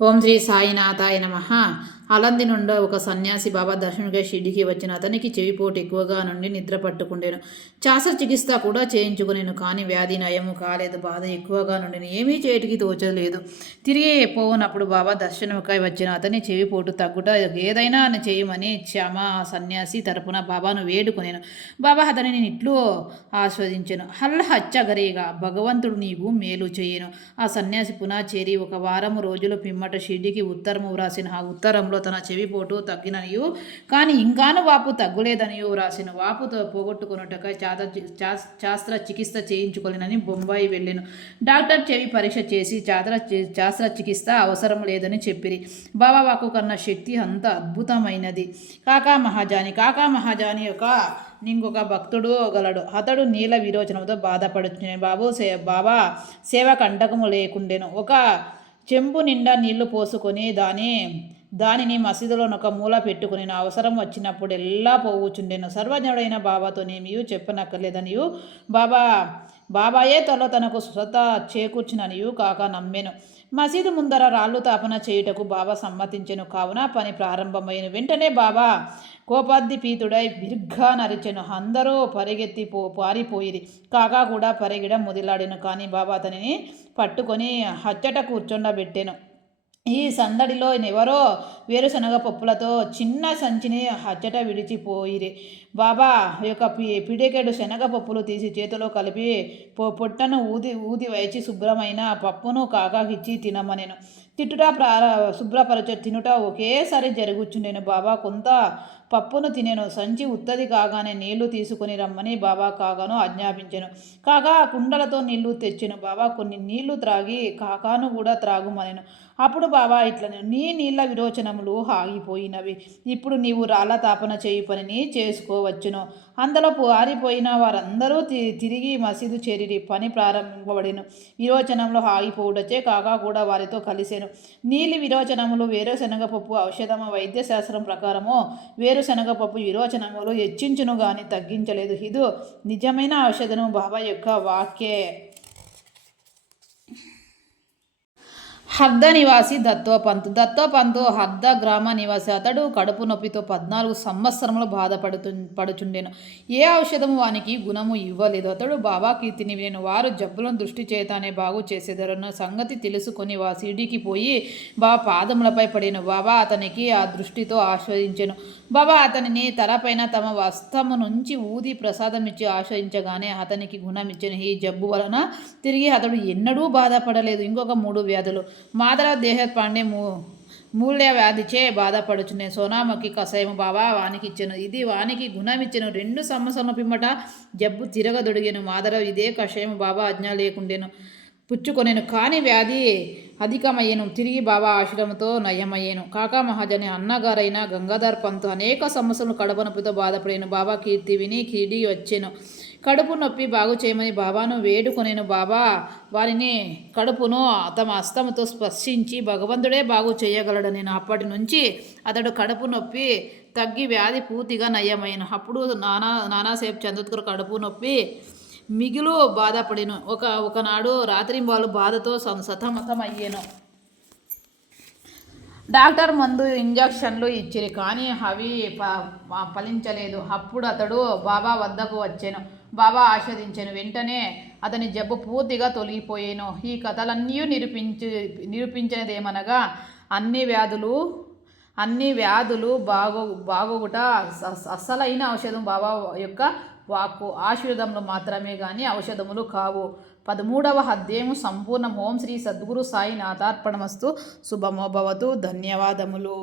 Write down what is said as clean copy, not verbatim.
ఓం శ్రీ సాయినాథాయ నమః. అలంది నుండి ఒక సన్యాసి బాబా దర్శనంగా షిరిడీకి వచ్చిన అతనికి చెవిపోటు ఎక్కువగా నుండి నిద్ర పట్టుకుండేను. చికిత్స కూడా చేయించుకునేను, కానీ వ్యాధి నయము కాలేదు. బాధ ఎక్కువగా నుండి ఏమీ చేయటికి తోచలేదు. తిరిగి పోనప్పుడు బాబా దర్శనంకై వచ్చిన అతని చెవిపోటు తగ్గుట ఏదైనా చేయమని సన్యాసి తరపున బాబాను వేడుకునేను. బాబా అతనిని ఇట్లు ఆస్వాదించెను. హచ్చగరేగా భగవంతుడు నీకు మేలు చేయను. ఆ సన్యాసి పునః చేరి ఒక వారము రోజుల పిమ్మట షిరిడీకి ఉత్తరము వ్రాసిన. ఆ ఉత్తరంలో తన చెవిపోటు తగ్గిననియు, కానీ ఇంకాను వాపు తగ్గులేదనియు వ్రాసిన. వాపుతో పోగొట్టుకున్నట్టుకై శాస్త్ర చికిత్స చేయించుకోలేనని బొంబాయి వెళ్ళాను. డాక్టర్ చెవి పరీక్ష చేసి శాస్త్ర చికిత్స అవసరం లేదని చెప్పిరి. బాబా వాకు కన్నా శక్తి అంత అద్భుతమైనది. కాకా మహాజాని యొక్క ఇంకొక భక్తుడు గలడు. అతడు నీళ్ళ విరోచనంతో బాధపడుచున్నాడు. బాబా సేవ కంటకము లేకుండెను. ఒక చెంబు నిండా నీళ్లు పోసుకొని దానిని మసీదులోనొక మూల పెట్టుకుని అవసరం వచ్చినప్పుడు ఎలా పోవుచుండెను. సర్వజ్ఞుడైన బాబాతోనేమియూ చెప్పనక్కర్లేదనియు, బాబాయే తనకు స్వత చేకూర్చుననియు కాక నమ్మెను. మసీదు ముందర రాళ్ళు తాపన చేయుటకు బాబా సమ్మతించెను. కావున పని ప్రారంభమైన వెంటనే బాబా కోపాద్దిపీతుడై బిర్గా నరిచెను. అందరూ పారిపోయిరి. కాకా కూడా పరిగెడ మొదలాడెను. కానీ బాబా అతనిని పట్టుకొని హచ్చట కూర్చొండబెట్టెను. ఈ సందడిలో ఎవరో వేరుశనగ పప్పులతో చిన్న సంచిని హచ్చట విడిచిపోయిరి. బాబా యొక్క పిడికెడు శనగపప్పులు తీసి చేతిలో కలిపి పొట్టను ఊది వేచి శుభ్రమైన పప్పును కాకాకిచ్చి తినమనెను. శుభ్రపరచ తినుట ఒకేసారి జరుగుచుండెను. బాబా కొంత పప్పును తినెను. సంచి ఉత్తది కాగానే నీళ్లు తీసుకుని రమ్మని బాబా కాకాను ఆజ్ఞాపించెను. కాకా కుండలతో నీళ్లు తెచ్చెను. బాబా కొన్ని నీళ్లు త్రాగి కాకాను కూడా త్రాగుమనెను. అప్పుడు బాబా ఇట్లను, నీ నీళ్ల విరోచనములు ఆగిపోయినవి. ఇప్పుడు నీవు రాళ్ళ తాపన చేయి పనిని చేసుకోవచ్చును. అందులో ఆరిపోయిన వారందరూ తిరిగి మసీదు చేరిరి. పని ప్రారంభింపబడిను. విరోచనంలో ఆగిపోవుటచే కాకా కూడా వారితో కలిసెను. నీలి విరోచనములు వేరుశనగపప్పు ఔషధము. వైద్యశాస్త్రం ప్రకారము వేరుశనగపప్పు విరోచనములు హెచ్చించును గాని తగ్గించలేదు. ఇది నిజమైన ఔషధము. బాబా యొక్క వాక్యే. హర్ద నివాసి దత్తోపంతు హర్ద గ్రామ నివాసి. అతడు కడుపు నొప్పితో 14 సంవత్సరములు పడుచుండెను. ఏ ఔషధము వానికి గుణము ఇవ్వలేదు. అతడు బాబా కీర్తిని వినెను. వారు జబ్బులను దృష్టి చేతనే బాగు చేసేదరన్న సంగతి తెలుసుకొని షిరిడీకి పోయి బాబా పాదములపై పడిను. బాబా అతనికి ఆ దృష్టితో ఆస్వాదించెను. బాబా అతనిని తలపైన తమ వస్తము నుంచి ఊది ప్రసాదమిచ్చి ఆశ్రయించగానే అతనికి గుణమిచ్చెను. ఈ జబ్బు వలన తిరిగి అతడు ఎన్నడూ బాధపడలేదు. ఇంకొక 3 వ్యాధులు మాదర దేహపాండే మూల్య వ్యాధిచే బాధపడుచునే. సోనామకి కషాయము బాబా వానికి ఇచ్చెను. ఇది వానికి గుణమిచ్చెను. 2 సంవత్సరముల పిమ్మట జబ్బు తిరగదొడిగెను. మాదర ఇదే కషాయము బాబా ఆజ్ఞ లేకుండెను పుచ్చుకొనెను. కానీ వ్యాధి అధికమయ్యను. తిరిగి బాబా ఆశ్రమంతో నయమయ్యేను. కాకా మహాజని అన్నగారైన గంగాధర్ పంతు అనేక సంవత్సరాలు కడుపు నొప్పితో బాధపడేను. బాబా కీర్తి విని షిరిడీ వచ్చెను. కడుపు నొప్పి బాగు చేయమని బాబాను వేడుకొనేను. బాబా వారిని కడుపును తమ హస్తముతో స్పర్శించి భగవంతుడే బాగు చేయగలడని. అప్పటి నుంచి అతడు కడుపు నొప్పి తగ్గి వ్యాధి పూర్తిగా నయమైను. అప్పుడు నానాసాహెబ్ చంద్రకర్ కడుపు నొప్పి మిగులు బాధపడిను. ఒకనాడు రాత్రి వాళ్ళు బాధతో సతమతమయ్యేను. డాక్టర్ మందు ఇంజక్షన్లు ఇచ్చిరి, కానీ అవి ఫలించలేదు. అప్పుడు అతడు బాబా వద్దకు వచ్చాను. బాబా ఆస్వాదించాను. వెంటనే అతని జబ్బు పూర్తిగా తొలగిపోయాను. ఈ కథలన్నీ నిరూపించినదేమనగా అన్ని వ్యాధులు బాగోగుట అసలైన ఔషధం బాబా యొక్క వాక్కు. ఆశీర్వాదములు మాత్రమే కానీ ఔషధములు కావు. 13వ అధ్యాయం సంపూర్ణం. ఓం శ్రీ సద్గురు సాయి నాథార్పణమస్తు. శుభమో భవతు. ధన్యవాదములు.